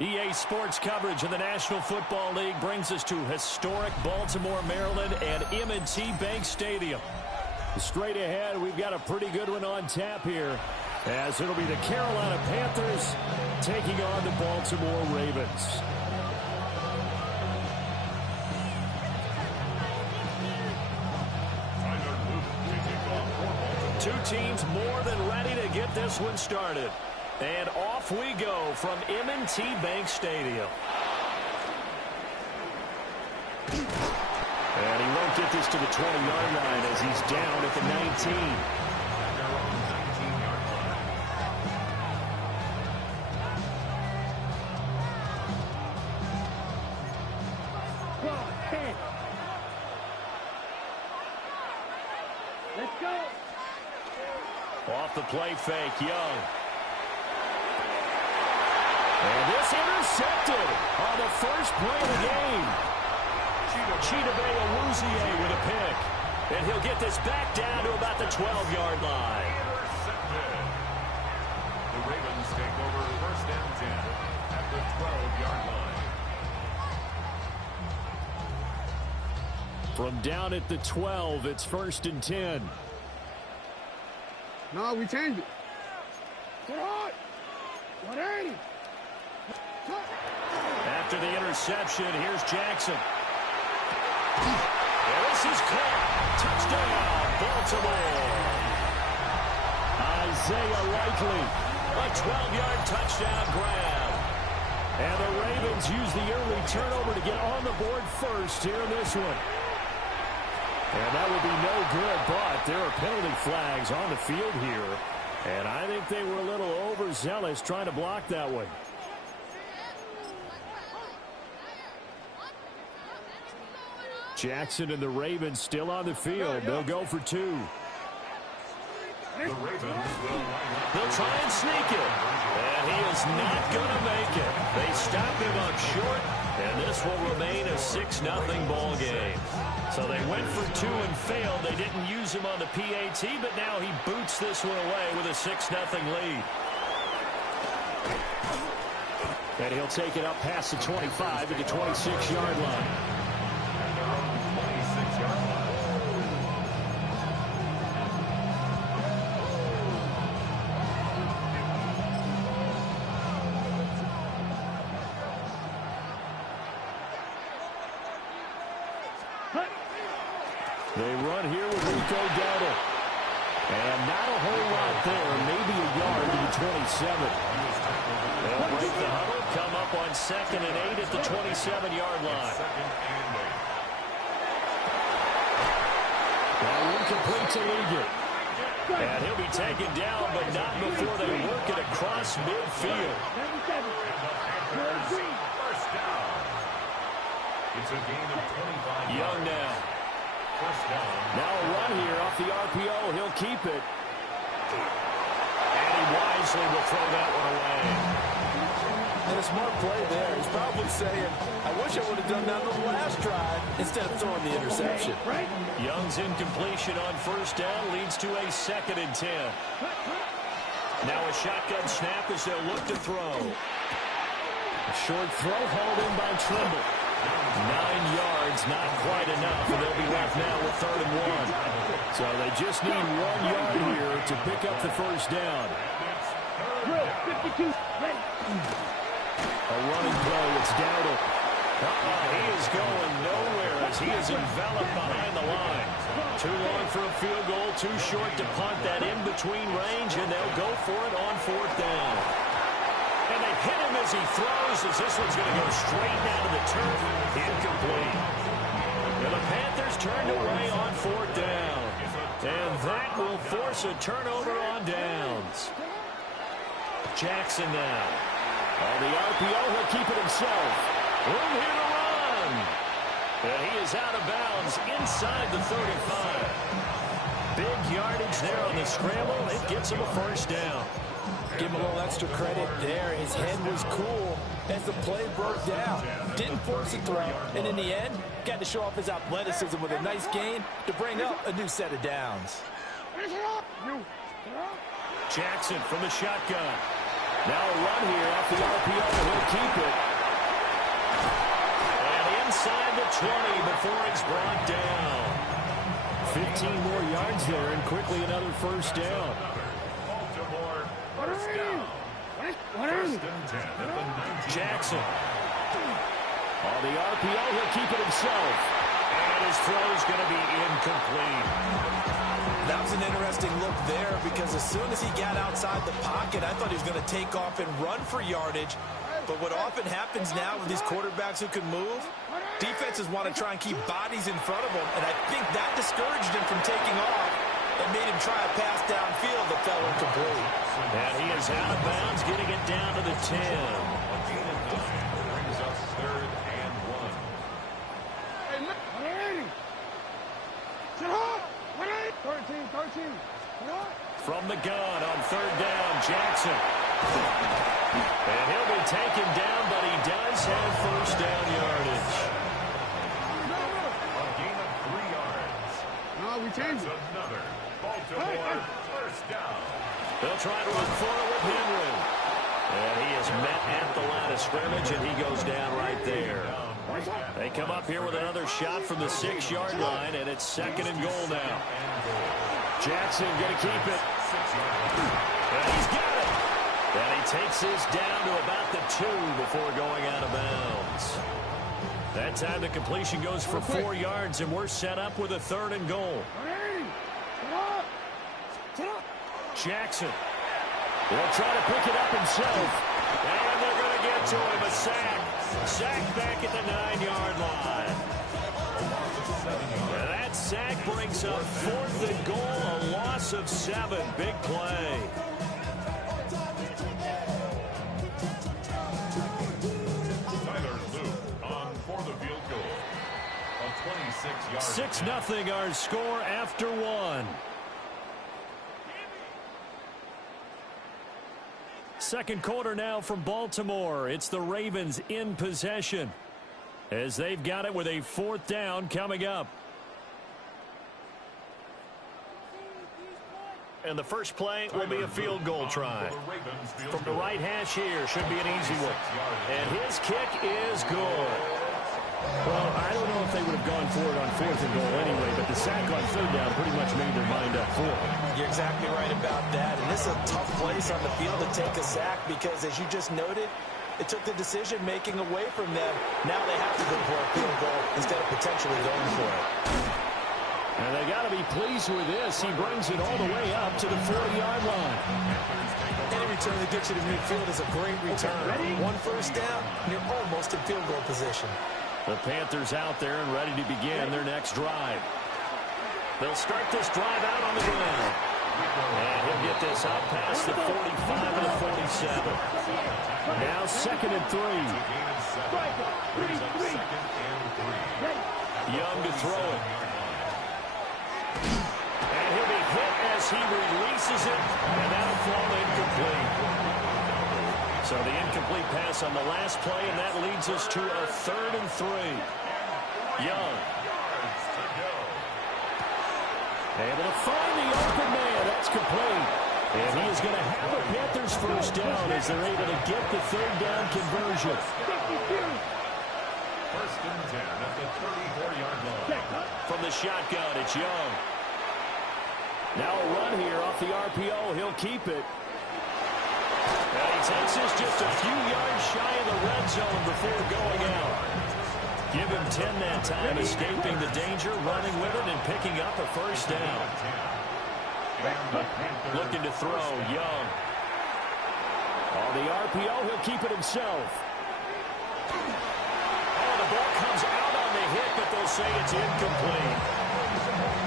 EA Sports coverage of the National Football League brings us to historic Baltimore, Maryland, and M&T Bank Stadium. Straight ahead, we've got a pretty good one on tap here, as it'll be the Carolina Panthers taking on the Baltimore Ravens. Two teams more than ready to get this one started. And off we go from M&T Bank Stadium. And he won't get this to the 20-yard line as he's down at the 19. Let's go. Off the play fake, Young. And this intercepted on the first play of the game. Chidobe Awuzie with a pick. And he'll get this back down to about the 12-yard line. The Ravens take over first and 10 at the 12-yard line. From down at the 12, it's first and 10. No, we changed it. Sit hard. 180. After the interception, here's Jackson. And this is caught. Touchdown, Baltimore. Isaiah Likely, a 12-yard touchdown grab. And the Ravens use the early turnover to get on the board first here in this one. And that would be no good, but there are penalty flags on the field here. And I think they were a little overzealous trying to block that one. Jackson and the Ravens still on the field. They'll go for two. The Ravens will They'll try and sneak it. And he is not going to make it. They stop him up short, and this will remain a 6-0 ball game. So they went for two and failed. They didn't use him on the PAT, but now he boots this one away with a 6-0 lead. And he'll take it up past the 25 at the 26-yard line. They run here with Rico Dowdle. And not a whole lot there. Maybe a yard to the 27. They'll break the huddle, come up on 2nd and 8 at the 27-yard line. Now incomplete to Ligon. And he'll be taken down, but not before they work it across midfield. First down. It's a gain of 25. Young now. First down. Now a run here off the RPO. He'll keep it. And he wisely will throw that one away. And a smart play there. He's probably saying, I wish I would have done that on the last drive instead of throwing the interception. Young's incompletion on first down leads to a 2nd and 10. Now a shotgun snap as they'll look to throw. A short throw hauled in by Trimble. 9 yards, not quite enough, and they'll be left now with 3rd and 1. So they just need 1 yard here to pick up the first down. 52. Ready. A running play, it's Dowdle. He is going nowhere as he is enveloped behind the line. Too long for a field goal, too short to punt that in between range, and they'll go for it on 4th down. And they hit him as he throws, as this one's going to go straight down to the turf. Incomplete. And the Panthers turned away on 4th down. And that will force a turnover on downs. Jackson now. On the RPO, he'll keep it himself. Room here to run. And he is out of bounds inside the 35. Big yardage there on the scramble. It gets him a first down. Give him a little extra credit there. His head was cool as the play broke down. Didn't force a throw. And in the end, got to show off his athleticism with a nice gain to bring up a new set of downs. Jackson from the shotgun. Now a run here off the RPO. He'll keep it. And inside the 20 before it's brought down. 15 more yards there, and quickly another first down. Baltimore first down. First and 10 at the 19. Jackson. On the RPO, he'll keep it himself. And his throw's going to be incomplete. That was an interesting look there because as soon as he got outside the pocket, I thought he was going to take off and run for yardage. But what often happens now with these quarterbacks who can move, defenses want to try and keep bodies in front of them, and I think that discouraged him from taking off and made him try a pass downfield that fell incomplete. And he is out of bounds, getting it down to the 10. Brings us 3rd and 1. Hey, look. 180. Sit hard. 180. 13. Sit hard. From the gun on 3rd down, Jackson. And he'll be taken down, but he does have first down yardage. A gain of 3 yards. No, we changed it. Another Baltimore first down. They'll try to run forward with Henry. And he is met at the line of scrimmage, and he goes down right there. They come up here with another shot from the 6-yard line, and it's 2nd and goal now. Jackson going to keep it. And he's got it. And he takes this down to about the 2 before going out of bounds. That time the completion goes for 4 yards, and we're set up with a 3rd and goal. 180. Sit up. Sit up. Jackson. He'll try to pick it up himself. And they're going to get to him. A sack. Sack back at the 9-yard line. And that sack brings up 4th and goal. A loss of 7. Big play. Tyler Luke on for the field goal. A 26-yard. 6-0 our score after 1. Second quarter now from Baltimore. It's the Ravens in possession as they've got it with a 4th down coming up. And the first play will be a field goal try. From the right hash here, should be an easy one. And his kick is good. Well, I don't know if they would have gone for it on 4th and goal anyway, but the sack on 3rd down pretty much made their mind up for it. You're exactly right about that. And this is a tough place on the field to take a sack because, as you just noted, it took the decision-making away from them. Now they have to go for a field goal instead of potentially going for it. And they got to be pleased with this. He brings it all the way up to the 40-yard line. Any return that gets you to midfield is a great return. One first down, and you're almost in field goal position. The Panthers out there and ready to begin their next drive. They'll start this drive out on the ground. And he'll get this out past the 45 and the 47. Now 2nd and 3. Young to throw it. And he'll be hit as he releases it. And that'll fall incomplete. So the incomplete pass on the last play, and that leads us to a 3rd and 3. Young. Able to find the open man. That's complete. And he is going to have a Panthers first down as they're able to get the 3rd down conversion. First and 10 at the 34-yard line. From the shotgun, it's Young. Now a run here off the RPO. He'll keep it. And he takes this just a few yards shy of the red zone before going out. Give him 10 that time, escaping the danger, running with it, and picking up a first down. Looking to throw, Young. On the RPO, he'll keep it himself. Oh, the ball comes out on the hit, but they'll say it's incomplete.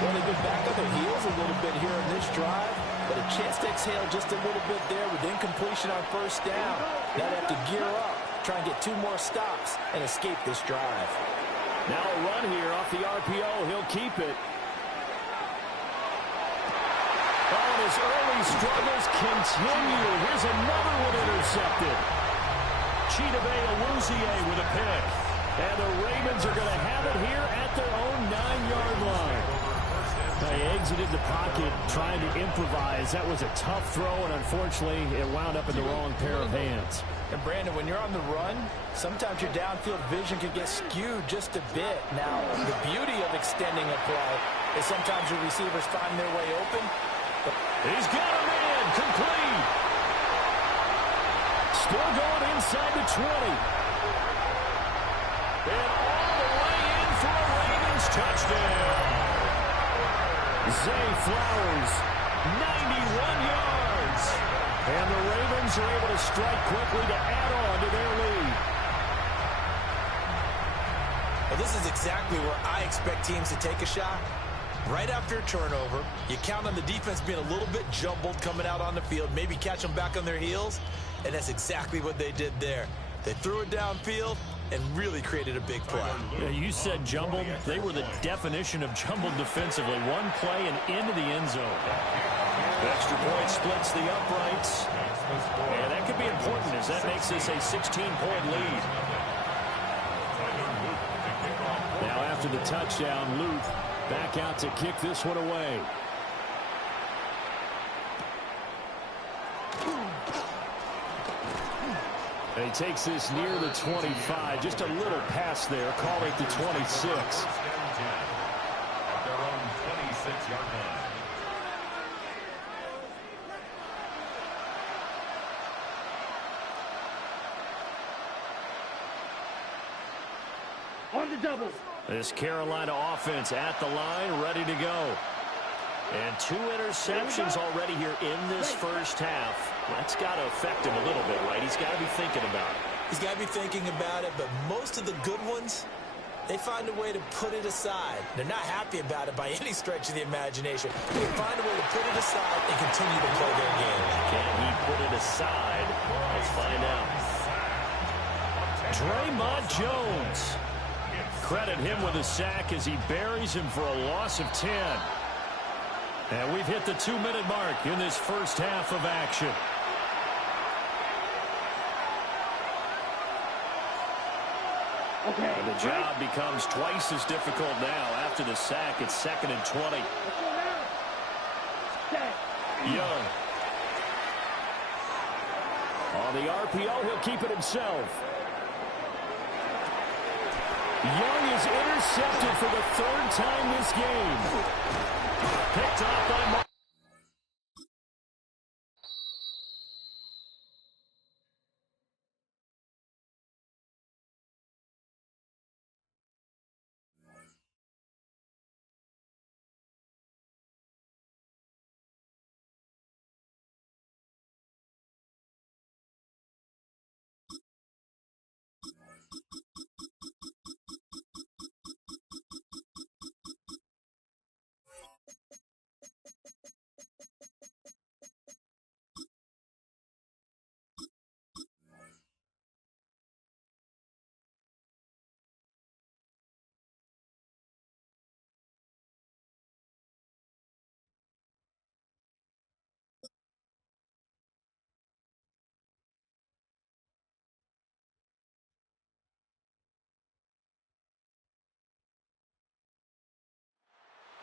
Well, they've been back on their heels a little bit here in this drive, but a chance to exhale just a little bit there with incompletion on first down. Now they have to gear up, try and get 2 more stops, and escape this drive. Now a run here off the RPO. He'll keep it. Oh, and his early struggles continue. Here's another one intercepted. Chidobe Awuzie with a pick. And the Ravens are going to have it here at their own 9-yard line. Egg it in the pocket, trying to improvise. That was a tough throw, and unfortunately, it wound up in the wrong pair of hands. And Brandon, when you're on the run, sometimes your downfield vision can get skewed just a bit. Now, the beauty of extending a play is sometimes your receivers find their way open. He's got a man, complete. Still going inside the 20. And all the way in for a Ravens touchdown. Zay Flowers, 91 yards. And the Ravens are able to strike quickly to add on to their lead. Well, this is exactly where I expect teams to take a shot. Right after a turnover, you count on the defense being a little bit jumbled coming out on the field, maybe catch them back on their heels, and that's exactly what they did there. They threw it downfield and really created a big play. Yeah, you said jumbled. They were the definition of jumbled defensively. One play and into the end zone. The extra point splits the uprights. And that could be important as that makes this a 16-point lead. Now after the touchdown, Luke back out to kick this one away. And he takes this near the 25. Just a little pass there. Call it the 26. At their own 26-yard line. On the double. This Carolina offense at the line, ready to go. And 2 interceptions already here in this first half. That's got to affect him a little bit, right? He's got to be thinking about it. He's got to be thinking about it, but most of the good ones, they find a way to put it aside. They're not happy about it by any stretch of the imagination. They find a way to put it aside and continue to play their game. Can he put it aside? Let's find out. Draymond Jones. Credit him with a sack as he buries him for a loss of 10. And we've hit the 2-minute mark in this first half of action. Okay. And the job becomes twice as difficult now. After the sack, it's 2nd and 20. Young. On the RPO, he'll keep it himself. Young is intercepted for the 3rd time this game. Picked off by Mark.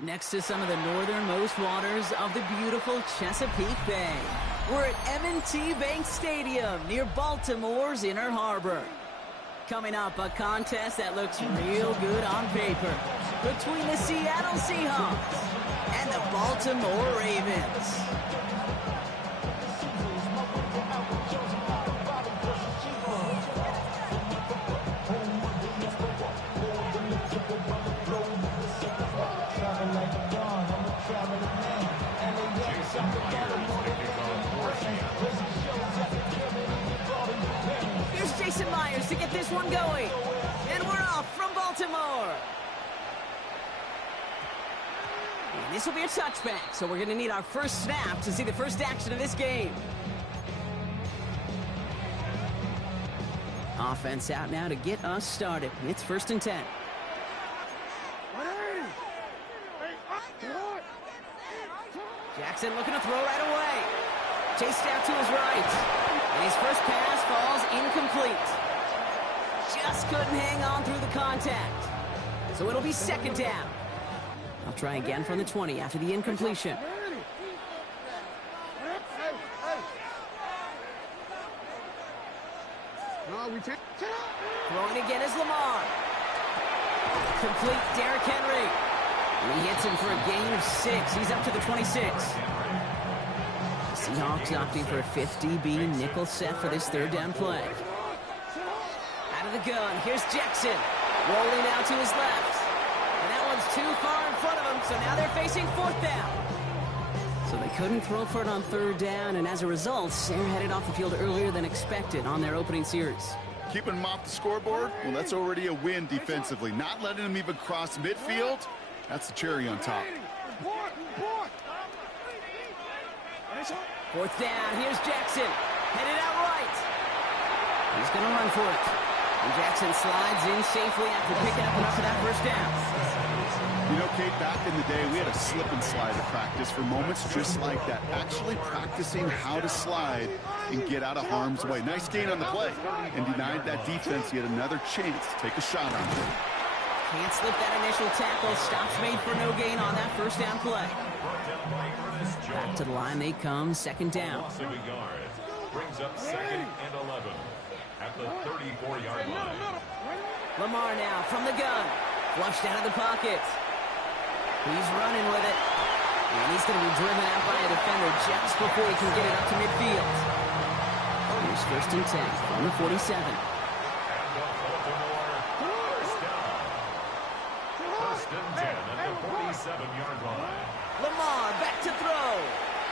Next to some of the northernmost waters of the beautiful Chesapeake Bay, we're at M&T Bank Stadium near Baltimore's Inner Harbor. Coming up, a contest that looks real good on paper between the Seattle Seahawks and the Baltimore Ravens. Here's Jason Myers to get this one going. And we're off from Baltimore. And this will be a touchback, so we're going to need our first snap to see the first action of this game. Offense out now to get us started. It's 1st and 10. Jackson looking to throw right away. Chased out to his right. And his first pass falls incomplete. Just couldn't hang on through the contact. So it'll be 2nd down. I'll try again from the 20 after the incompletion. Throwing again is Lamar. Complete Derrick Henry. He hits him for a gain of 6. He's up to the 26. Seahawks opting for a 5th DB nickel set for this 3rd down play. Out of the gun, here's Jackson. Rolling out to his left. And that one's too far in front of him, so now they're facing 4th down. So they couldn't throw for it on 3rd down, and as a result, they're headed off the field earlier than expected on their opening series. Keeping them off the scoreboard, well, that's already a win defensively. Not letting them even cross midfield, that's the cherry on top. 4th down, here's Jackson. Headed out right. He's going to run for it. And Jackson slides in safely after picking up enough of that 1st down. You know, Kate, back in the day, we had a slip and slide at practice for moments just like that. Actually practicing how to slide and get out of harm's way. Nice gain on the play. And denied that defense yet another chance to take a shot on it. Can't slip that initial tackle. Stops made for no gain on that 1st down play. Back to the line they come, 2nd down. Brings up 2nd and 11 at the 34-yard line. Lamar now from the gun. Flushed out of the pocket. He's running with it. And he's going to be driven out by a defender just before he can get it up to midfield. Here's 1st and 10 from the 47. And the Baltimore first down. 1st and 10 at the 47-yard line. Lamar back to throw.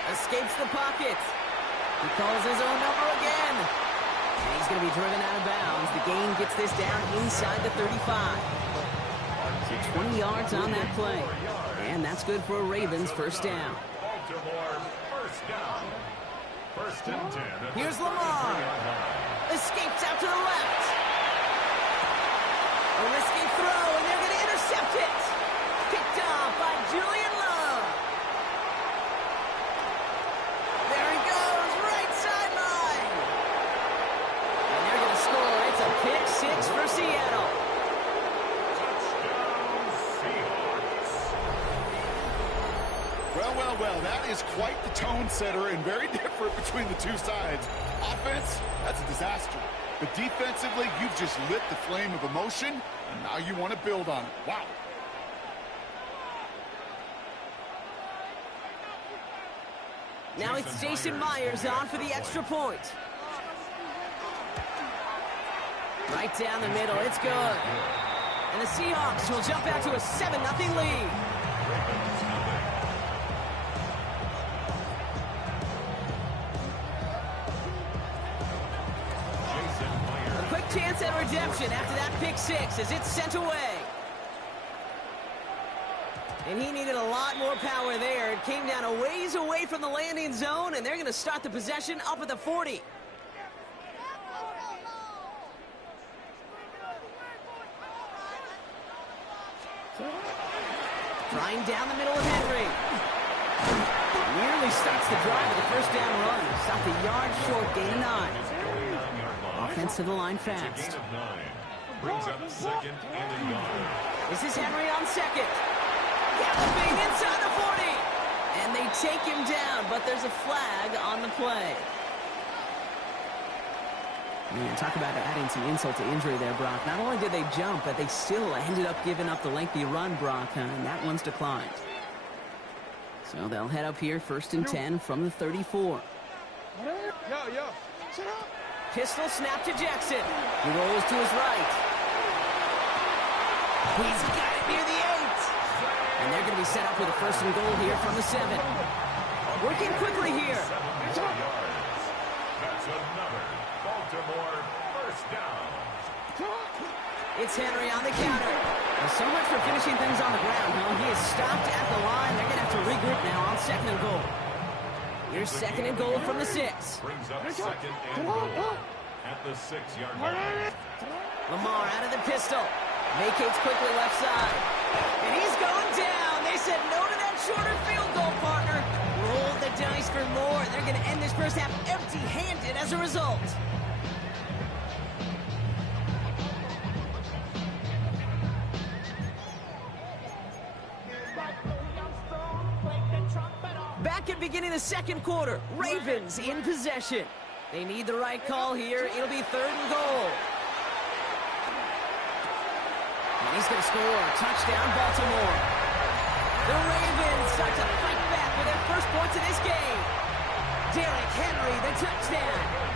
Escapes the pocket. He calls his own number again. And he's going to be driven out of bounds. The gain gets this down inside the 35. So 20 yards on that play. And that's good for a Ravens 1st down. Baltimore first down. 1st and 10. Here's Lamar. Escapes out to the left. A risky throw, and they're going to intercept it. Picked off by Julian Love. There he goes, right sideline. And they're going to score. It's a pick 6 for Seattle. Well, that is quite the tone setter and very different between the two sides. Offense, that's a disaster. But defensively, you've just lit the flame of emotion, and now you want to build on it. Wow. Now it's Jason Myers on for the extra point. Right down the middle, it's good. And the Seahawks will jump out to a 7-0 lead. Chance at redemption after that pick 6 as it's sent away. And he needed a lot more power there. It came down a ways away from the landing zone, and they're going to start the possession up at the 40. Trying down the middle of Henry. Nearly starts the drive with a 1st down run. Stopped a yard short, gain of 9. Offense to the line fast. Brings up 2nd and a yard. This is Henry on 2nd. Galloping inside the 40. And they take him down, but there's a flag on the play. Man, talk about adding some insult to injury there, Brock. Not only did they jump, but they still ended up giving up the lengthy run, Brock, and that one's declined. So they'll head up here, 1st and 10 from the 34. Pistol snap to Jackson. He rolls to his right. He's got it near the 8. And they're going to be set up with a 1st and goal here from the 7. Working quickly here. That's another Baltimore first down. It's Henry on the counter. Well, so much for finishing things on the ground, huh? He is stopped at the line. They're going to have to regroup now on 2nd and goal. Here's 2nd and goal from the 6. Brings up 2nd and goal at the 6-yard line. Lamar out of the pistol. Vacates quickly left side. And he's going down. They said no to that shorter field goal, partner. Roll the dice for more. They're going to end this 1st half empty-handed as a result. Back at beginning the second quarter, Ravens in possession. They need the right call here. It'll be 3rd and goal. And he's going to score. Touchdown, Baltimore. The Ravens start to fight back with their first points of this game. Derrick Henry, the touchdown.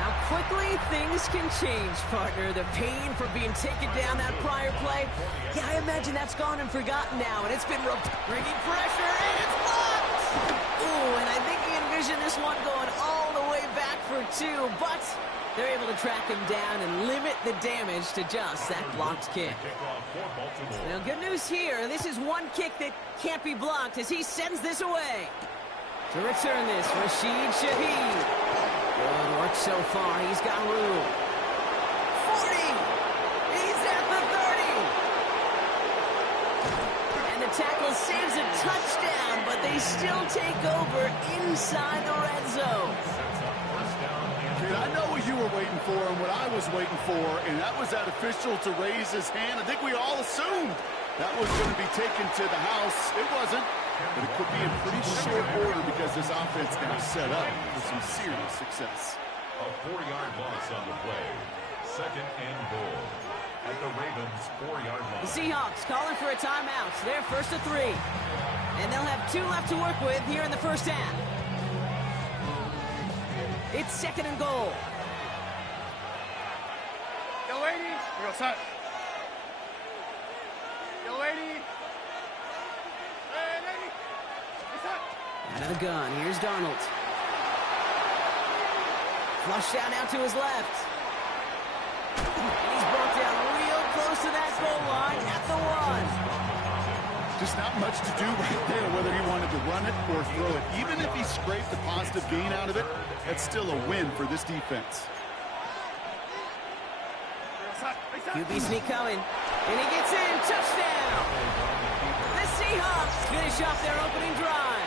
How quickly things can change, partner. The pain for being taken down that prior play. Yeah, I imagine that's gone and forgotten now, and it's been bringing pressure, and it's blocked! Ooh, and I think he envisioned this one going all the way back for 2, but they're able to track him down and limit the damage to just that blocked kick. Now, good news here. This is one kick that can't be blocked as he sends this away. To return this, Rashid Shaheed. Good work so far. He's got room. 40. He's at the 30. And the tackle saves a touchdown, but they still take over inside the red zone. Kid, I know what you were waiting for and what I was waiting for, and that was that official to raise his hand. I think we all assumed that was going to be taken to the house. It wasn't, but it could be in pretty short order because this offense got set up for some serious success. A 4-yard loss on the play. 2nd and goal at the Ravens' 4-yard line. The Seahawks calling for a timeout. They're 1st and 3. And they'll have 2 left to work with here in the first half. It's 2nd and goal. Yo, lady. Real set. Yo, lady. Hey, lady. What's up? Out of the gun. Here's Darnold. Flush down out to his left. And he's brought down real close to that goal line at the 1. Just not much to do right there, whether he wanted to run it or throw it. Even if he scraped a positive gain out of it, that's still a win for this defense. QB sneak coming. And he gets in. Touchdown! The Seahawks finish off their opening drive.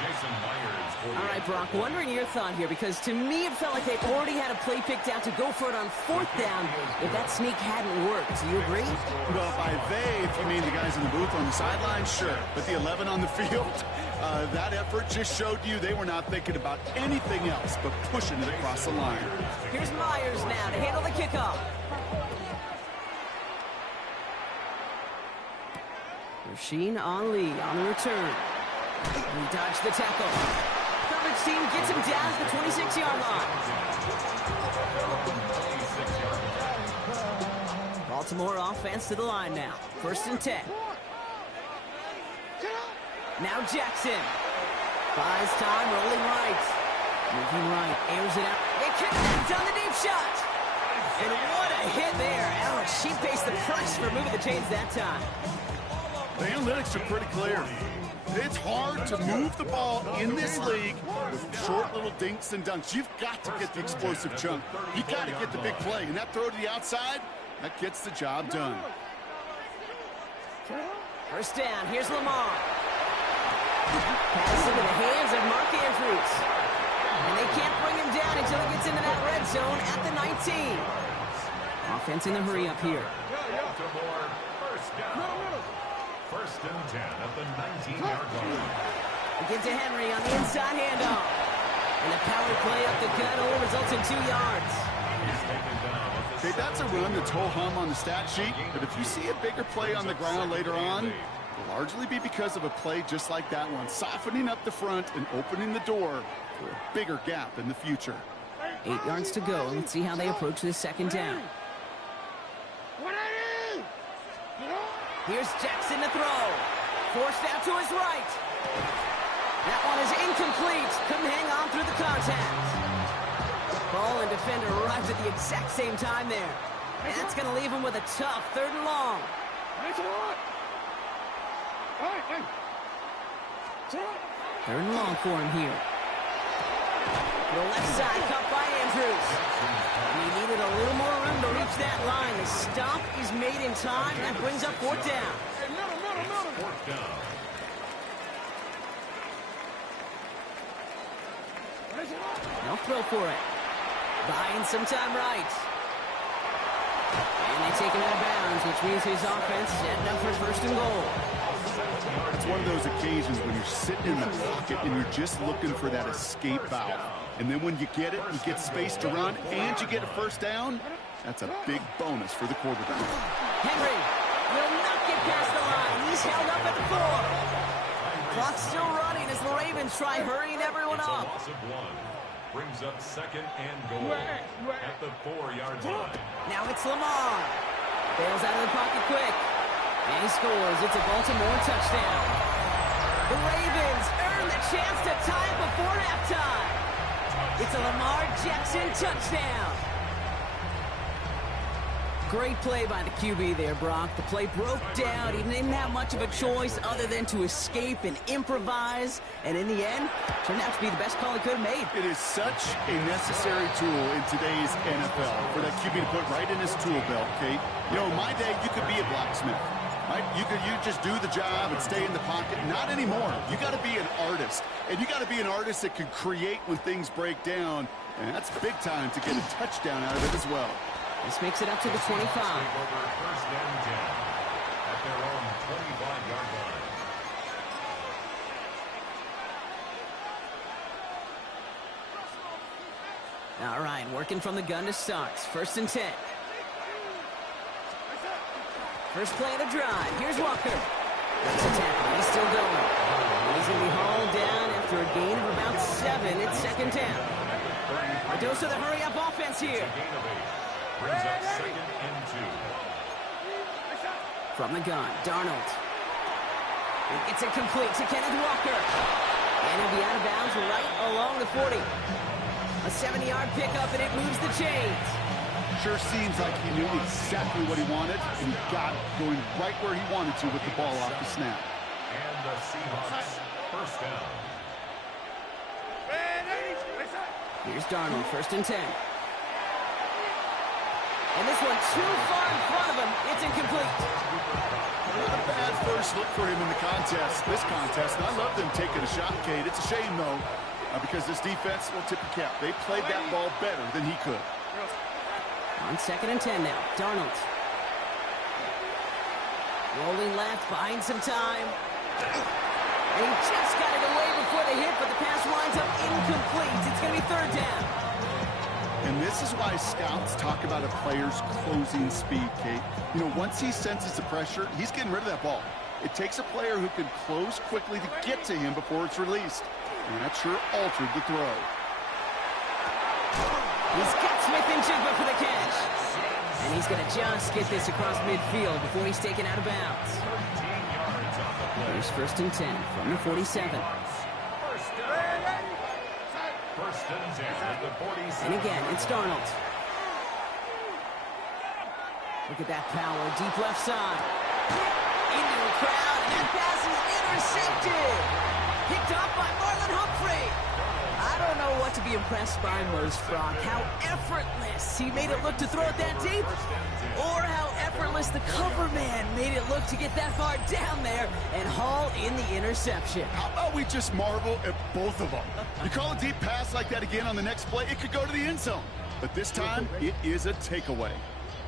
Jason Myers. All right, Brock, wondering your thought here, because to me it felt like they already had a play picked out to go for it on 4th down if that sneak hadn't worked. Do you agree? Well, by they, if you mean the guys in the booth on the sideline, sure. But the 11 on the field, that effort just showed you they were not thinking about anything else but pushing it across the line. Here's Myers now to handle the kickoff. Rasheen Ali on the return. He dodged the tackle. Coverage team gets him down at the 26-yard line. Baltimore offense to the line now. 1st and 10. Now Jackson. Buys time, rolling right. Moving right, airs it out. They connect on the deep shot. And what a hit there. Ouch, she faced the price for moving the chains that time. The analytics are pretty clear. It's hard to move the ball in this league with short little dinks and dunks. You've got to get the explosive chunk. You've got to get the big play. And that throw to the outside, that gets the job done. 1st down. Here's Lamar. Pass into the hands of Mark Andrews. And they can't bring him down until he gets into that red zone at the 19. Offense in a hurry up here. Baltimore, 1st down. 1st and 10 at the 19-yard line. We get to Henry on the inside handoff. And the power play up the gut only results in 2 yards. Okay, that's a run that's ho-hum on the stat sheet, but if you see a bigger play on the ground later on, it'll largely be because of a play just like that one, softening up the front and opening the door for a bigger gap in the future. 8 yards to go. Let's see how they approach this 2nd down. Here's Jackson to throw. Forced out to his right. That one is incomplete. Couldn't hang on through the contact. Ball and defender arrived at the exact same time there. And that's going to leave him with a tough 3rd and long. 3rd and long for him here. The left side cut by Andrews. And he needed a little more room to reach that line. The stop is made in time. That brings up 4th down. 4th down. No throw for it. Buying some time right. And they take him out of bounds, which means his offense setting up for 1st and goal. It's one of those occasions when you're sitting in the pocket and you're just looking for that escape valve. And then when you get it, you get space to run, and you get a first down, that's a big bonus for the quarterback. Henry will not get past the line. He's held up at the 4. Clock's still running as the Ravens try hurrying everyone up. Loss of 1. Brings up 2nd and goal at the 4-yard line. Now it's Lamar. Bails out of the pocket quick. And he scores. It's a Baltimore touchdown. The Ravens earn the chance to tie it before halftime. It's a Lamar Jackson touchdown. Great play by the QB there, Brock. The play broke down. He didn't have much of a choice other than to escape and improvise. And in the end, turned out to be the best call he could have made. It is such a necessary tool in today's NFL for that QB to put right in his tool belt, Kate. You know, in my day, you could be a blacksmith. Right? You just do the job and stay in the pocket. Not anymore. You got to be an artist. And you got to be an artist that can create when things break down. And that's big time to get a touchdown out of it as well. This makes it up to the 25. Over 1st and 10 at their own 25-yard line. All right, working from the gun to start. 1st and 10. First play of the drive. Here's Walker. That's a tackle. He's still going. He's going to be hauled down after a gain of about 7. It's 2nd down. A dose of the hurry-up offense here. Brings up 2nd and 2. From the gun, Darnold. It's incomplete to Kenneth Walker. And he'll be out of bounds right along the 40. A 70-yard pickup, and it moves the chains. Sure seems like he knew exactly what he wanted, and he got it going right where he wanted to with the ball off the snap. And the Seahawks, 1st down. Here's Darnold, 1st and 10. And this one too far in front of him. It's incomplete. Not a bad first look for him in the contest, this contest. And I love them taking a shot, Kate. It's a shame, though, because this defense will tip the cap. They played that ball better than he could. On 2nd and 10 now, Darnold. Rolling left, buying some time. And he just got it away before the hit, but the pass winds up incomplete. It's going to be 3rd down. And this is why scouts talk about a player's closing speed, Kate. You know, once he senses the pressure, he's getting rid of that ball. It takes a player who can close quickly to get to him before it's released. And that sure altered the throw. He's got Smith-Njigba for the catch. And he's going to just get this across midfield before he's taken out of bounds. Here's 1st and 10 from the 47. And again, it's Darnold. Look at that power, deep left side. Into the crowd, and that pass is intercepted. Picked up by Marlon Humphrey. I don't know what to be impressed by most, Brock. How effortless he made it look to throw it that deep, or how effortless the cover man made it look to get that far down there and haul in the interception. How about we just marvel at both of them? You call a deep pass like that again on the next play, it could go to the end zone. But this time, it is a takeaway.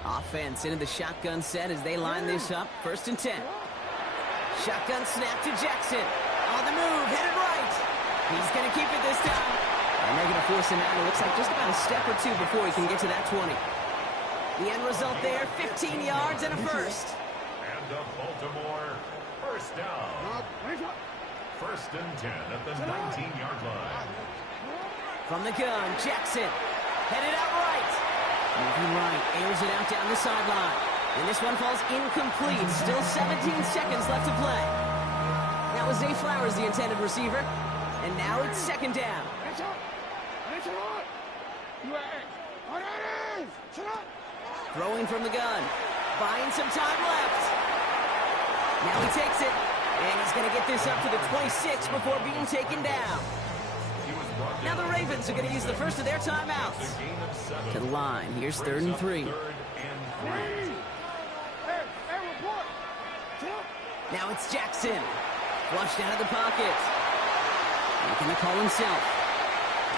Offense into the shotgun set as they line this up. 1st and 10. Shotgun snap to Jackson. On the move, headed right. He's going to keep it this time. And they're going to force him out. It looks like just about a step or two before he can get to that 20. The end result there, 15 yards and a first. And the Baltimore 1st down. 1st and 10 at the 19-yard line. From the gun, Jackson. Headed out right. Moving right, airs it out down the sideline. And this one falls incomplete. Still 17 seconds left to play. That was Zay Flowers, the intended receiver. And now it's 2nd down. Throwing from the gun. Buying some time left. Now he takes it. And he's going to get this up to the 26 before being taken down. Now the Ravens are going to use the first of their timeouts. To the line. Here's 3rd and 3. Now it's Jackson. Flushed out of the pocket. Making the call himself.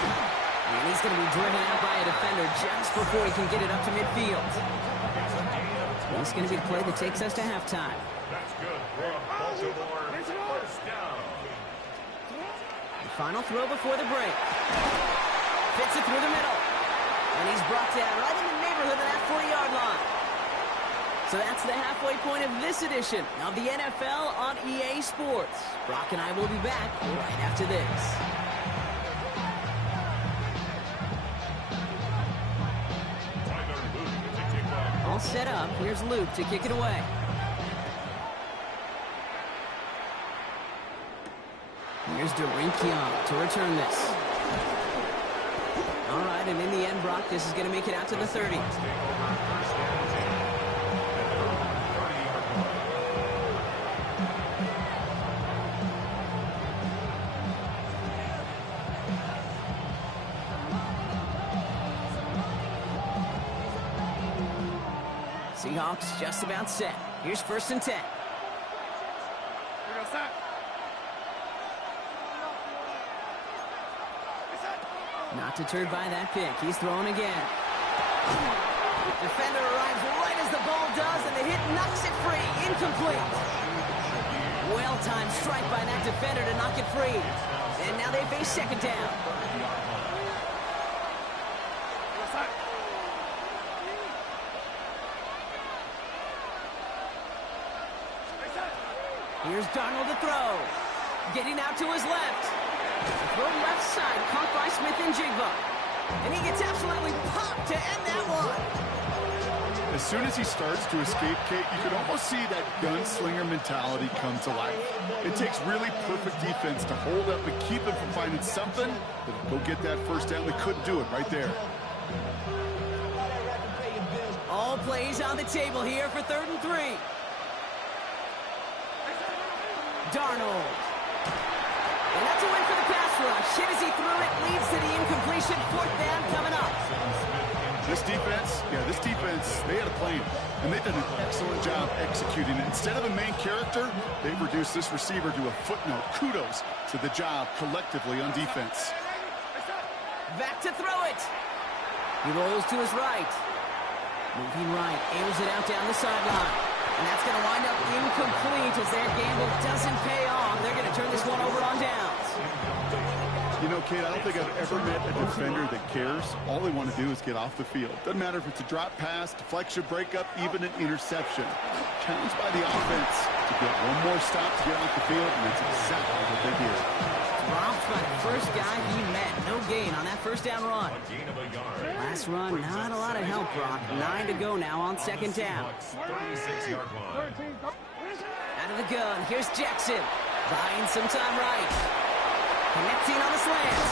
And he's going to be driven out by a defender just before he can get it up to midfield. This is going to be the play that takes us to halftime. good for a Baltimore first down. The final throw before the break. Fits it through the middle. And he's brought down right in the neighborhood of that 40-yard line. So that's the halfway point of this edition of the NFL on EA Sports. Brock and I will be back right after this. All set up. Here's Luke to kick it away. Here's Derink Young to return this. All right, and in the end, Brock, this is going to make it out to the 30. Seahawks just about set. Here's 1st and 10. Not deterred by that pick. He's throwing again. Defender arrives right as the ball does, and the hit knocks it free. Incomplete. Well-timed strike by that defender to knock it free. And now they face 2nd down. Here's Darnold to throw. Getting out to his left. Throw left side, caught by Smith and Jigba. And he gets absolutely popped to end that one. As soon as he starts to escape, Kate, you can almost see that gunslinger mentality come to life. It takes really perfect defense to hold up and keep him from finding something that go get that 1st down. They couldn't do it right there. All plays on the table here for 3rd and 3. Darnold. And that's a win for the pass rush. Hit as he threw it, leads to the incompletion. 4th down coming up. This defense, they had a plan, and they've done an excellent job executing it. Instead of a main character, they've reduced this receiver to a footnote. Kudos to the job collectively on defense. Back to throw it. He rolls to his right. Moving right, aims it out down the sideline. And that's going to wind up incomplete as their gamble doesn't pay off. They're going to turn this one over on downs. You know, Kate, I don't think I've ever met a defender that cares. All they want to do is get off the field. Doesn't matter if it's a drop pass, deflection, breakup, even an interception. Challenged by the offense to get one more stop to get off the field, and that's exactly what they did. Dropped by the first guy he met. No gain on that 1st down run. Last run, not a lot of help, Brock. 9 to go now on 2nd down. 36-yard line. Out of the gun, here's Jackson. Buying some time right. Connecting on the slant.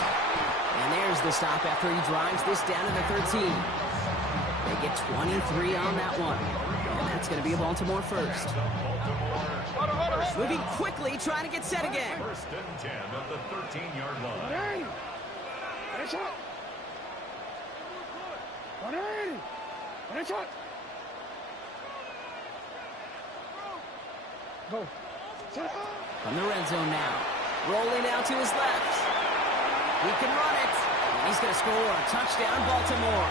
And there's the stop after he drives this down to the 13. They get 23 on that one. And that's going to be a Baltimore 1st. Moving quickly, trying to get set again. 1st and 10 at the 13-yard line. Go. From the red zone now. Rolling out to his left. He can run it. And he's going to score a touchdown, Baltimore.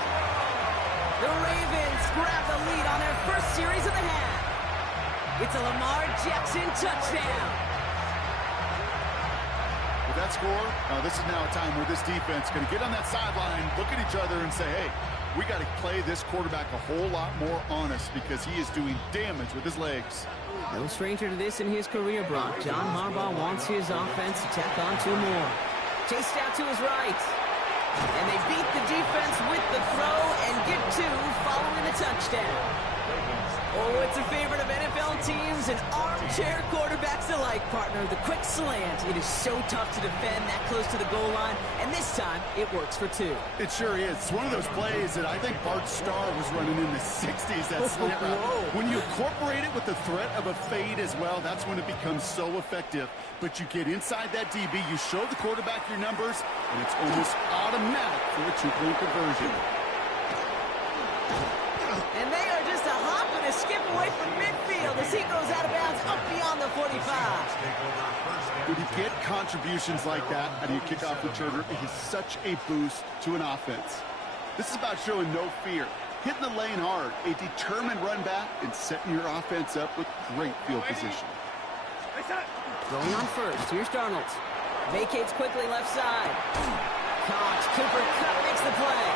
The Ravens grab the lead on their 1st series of the half. It's a Lamar Jackson touchdown. With that score, this is now a time where this defense is going to get on that sideline, look at each other, and say, hey, we got to play this quarterback a whole lot more honest because he is doing damage with his legs. No stranger to this in his career, Brock. John Harbaugh wants his offense to tack on 2 more. Chased out to his right. And they beat the defense with the throw and get 2 following the touchdown. Oh, it's a favorite of NFL teams and armchair quarterbacks alike, partner. The quick slant. It is so tough to defend that close to the goal line, and this time it works for 2. It sure is. It's one of those plays that I think Bart Starr was running in the 60s, that slant route. When you incorporate it with the threat of a fade as well, that's when it becomes so effective. But you get inside that DB, you show the quarterback your numbers, and it's almost automatic for a 2-point conversion. And they are just a hop and a skip away from midfield as he goes out of bounds up beyond the 45. When you get contributions like that out of your kickoff returner, it is such a boost to an offense. This is about showing no fear. hitting the lane hard, a determined run back, and setting your offense up with great field position. Going on first. Here's Darnold. Vacates quickly left side. Cox, Cooper Kupp makes the play.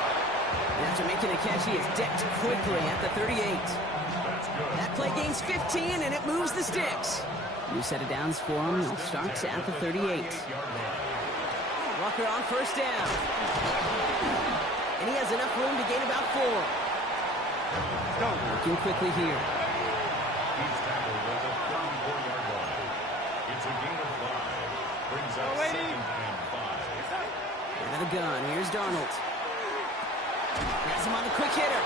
And after making a catch, he is decked quickly at the 38. That play gains 15, and it moves the sticks. New set of downs for him. It starts at the 38. Walker on first down. And he has enough room to gain about 4. Working quickly here. He's tackled at the 34-yard line. It's a gain of 5. Brings up 2nd and 5. Out of the gun. Here's Darnold. Has him on the quick hitter.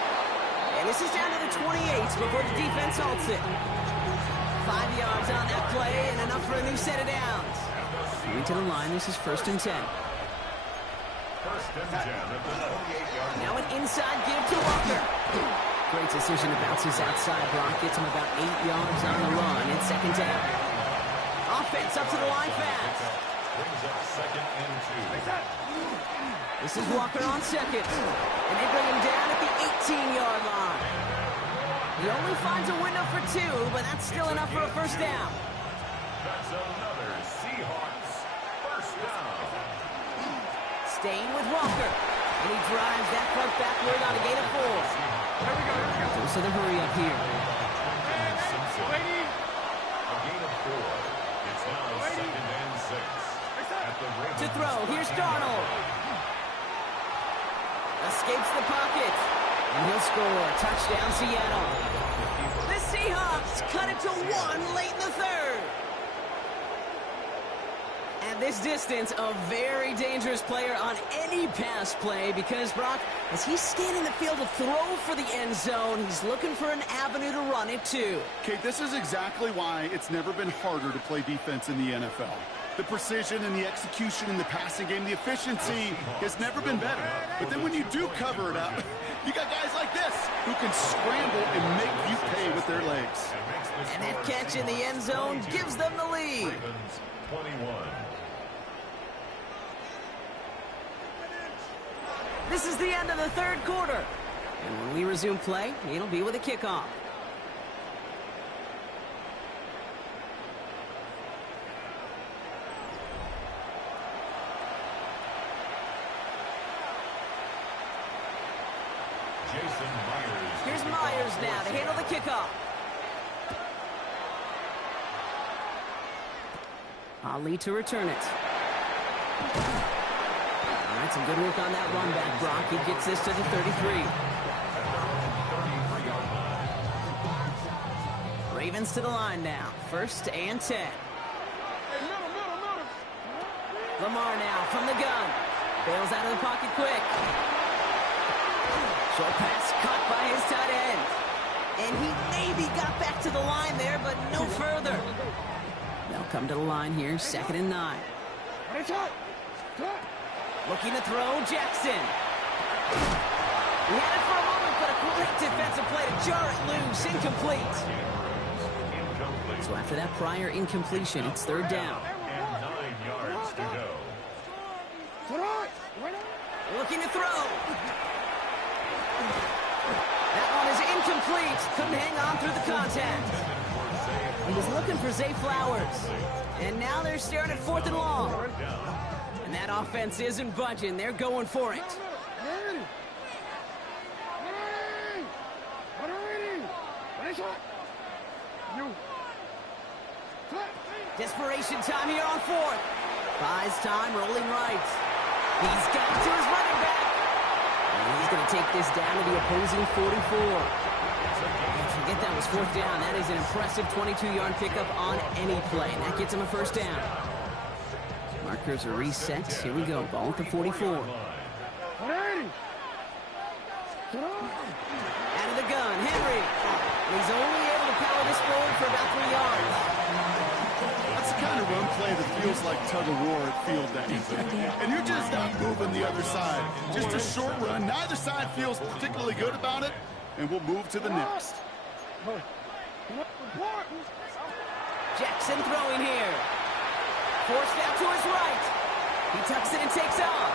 And this is down to the 28 before the defense halts it. 5 yards on that play and enough for a new set of downs. Moving to the line. This is 1st and 10. 1st and 10 at the 28-yard line. Now an inside give to Walker. Great decision to bounce this outside. Brock gets him about 8 yards on the run. It's 2nd down. Offense up to the line fast. Brings up 2nd and 2. This is Walker on 2nd. And they bring him down at the 18-yard line. He only finds a window for 2, but that's still enough for a 1st down. That's another Seahawks 1st down. Staying with Walker. And he drives that front backward on a gain of 4. Goes to the hurry up here. Simpson. A gain of 4. It's now 2nd and 6. At the Ravens. To throw. Here's Darnold. Escapes the pocket. And he'll score. Touchdown, Seattle. The Seahawks cut it to 1 late in the 3rd. At this distance, a very dangerous player on any pass play because, Brock, as he's scanning the field to throw for the end zone, he's looking for an avenue to run it to. Kate, this is exactly why it's never been harder to play defense in the NFL. The precision and the execution in the passing game, the efficiency has never been better. But then when you do cover it up, you got guys like this who can scramble and make you pay with their legs. And that catch in the end zone gives them the lead. Ravens 21. This is the end of the 3rd quarter. And when we resume play, it'll be with a kickoff. Jason Myers. Here's Myers now to handle the kickoff. Ali to return it. All right, some good work on that run back, Brock. He gets this to the 33. Ravens to the line now. 1st and 10. Lamar now from the gun. Bails out of the pocket quick. Short pass caught by his tight end. And he maybe got back to the line there, but no further. They'll come to the line here, 2nd and 9. Looking to throw, Jackson. He had it for a moment, but a great defensive play to jar it loose. Incomplete. So after that prior incompletion, it's 3rd down. And 9 yards to go. Looking to throw. That one is incomplete. Couldn't hang on through the contact. He was looking for Zay Flowers. And now they're staring at 4th and long. And that offense isn't budging. They're going for it. Desperation time here on 4th. Buys time, rolling right. He's got it to his running back. And he's going to take this down to the opposing 44. And forget that was 4th down. That is an impressive 22-yard pickup on any play. And that gets him a 1st down. Markers are reset. Here we go. Ball at the 44. Out of the gun, Henry. He's only able to power this forward for about 3 yards. That's the kind of run play that feels like tug-of-war at field days. And you're just not moving the other side. Just a short run. Neither side feels particularly good about it. And we'll move to the next. Jackson throwing here. Forced out to his right. He tucks it and takes off.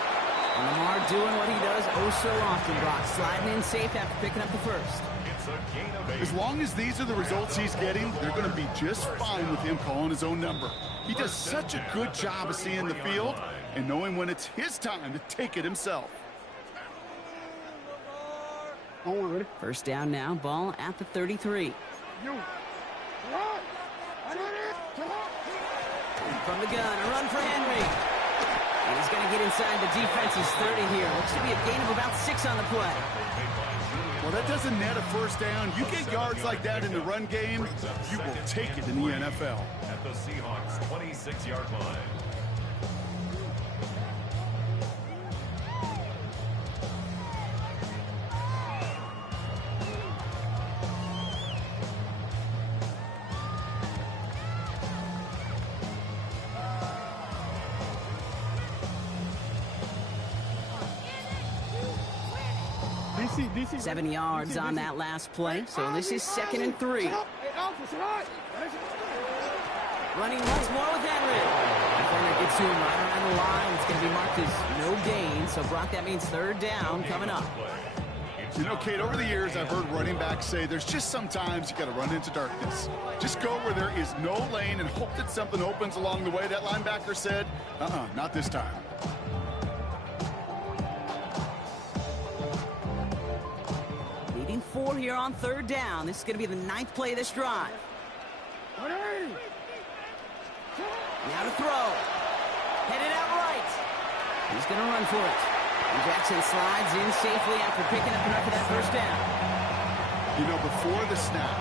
And Lamar doing what he does oh so often, Brock. Sliding in safe after picking up the first. It's a gain of 8. As long as these are the results he's getting, they're going to be just fine with him calling his own number. He does such a good job of seeing the field and knowing when it's his time to take it himself. First down now, ball at the 33. From the gun, a run for Henry. And he's going to get inside the defense's 30 here. Looks to be a gain of about 6 on the play. Well, that doesn't net a first down. You get yards like that in the run game, you will take it in the NFL. At the Seahawks' 26-yard line. DC. 7 yards on that last play, so this is 2nd and 3. Running once more with Henry. Defender gets to him right around the line. It's going to be marked as no gain, so Brock, that means 3rd down coming up. You know, Kate, over the years, I've heard running backs say there's just sometimes you got to run into darkness. Just go where there is no lane and hope that something opens along the way. That linebacker said, not this time. Leading 4 here on 3rd down. This is going to be the 9th play of this drive. Now to throw. Headed out right. He's going to run for it. And Jackson slides in safely after picking up enough of that first down. You know, before the snap,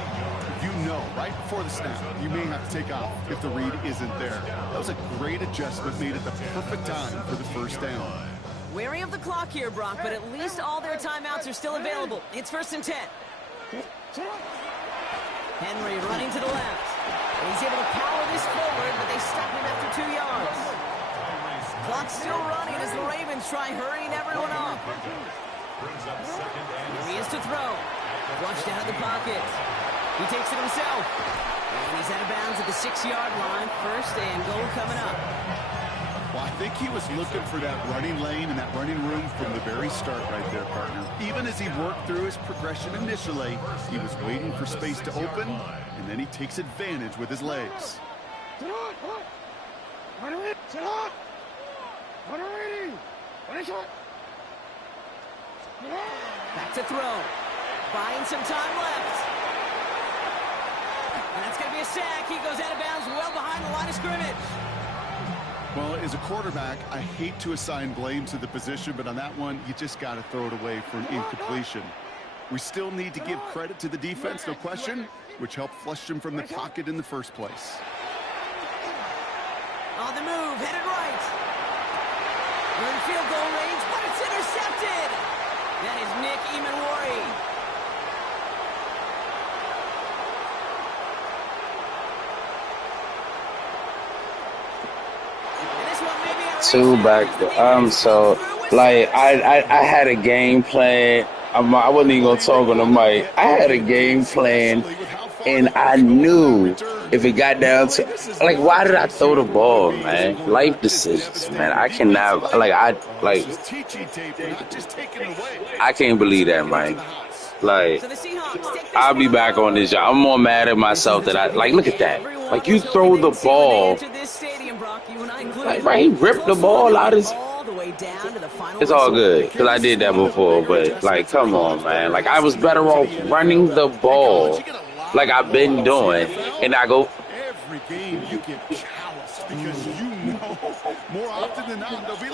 right before the snap, you may have to take off if the read isn't there. That was a great adjustment made at the perfect time for the first down. Wary of the clock here, Brock, but at least all their timeouts are still available. It's 1st and 10. Henry running to the left. And he's able to power this forward, but they stop him after 2 yards. Clock's still running as the Ravens try hurrying everyone up. Here he is to throw. Flushed out of the pocket. He takes it himself. And he's out of bounds at the 6-yard line. 1st and goal coming up. Well, I think he was looking for that running lane and that running room from the very start right there, partner. Even as he worked through his progression initially, he was waiting for space to open, and then he takes advantage with his legs. Back to throw. Buying some time left. And that's going to be a sack. He goes out of bounds well behind the line of scrimmage. Well, as a quarterback, I hate to assign blame to the position, but on that one, you just got to throw it away for an incompletion. We still need to give credit to the defense, no question, which helped flush him from the pocket in the first place. On the move, headed right. We're in field goal range, but it's intercepted. That is Nick Emanwari. Two back there. So like I had a game plan. I wasn't even gonna talk on the mic. I had a game plan, and I knew if it got down to like, why did I throw the ball, man? Life decisions, man. I cannot I can't believe that, man. Like, I'll be back on this. I'm more mad at myself that I look at that. Like, you throw the ball. Like, right, he ripped the ball out his. It's all good because I did that before, but like, come on, man. Like, I was better off running the ball, like I've been doing, and I go. Every game you get calloused because you know more often than not there'll be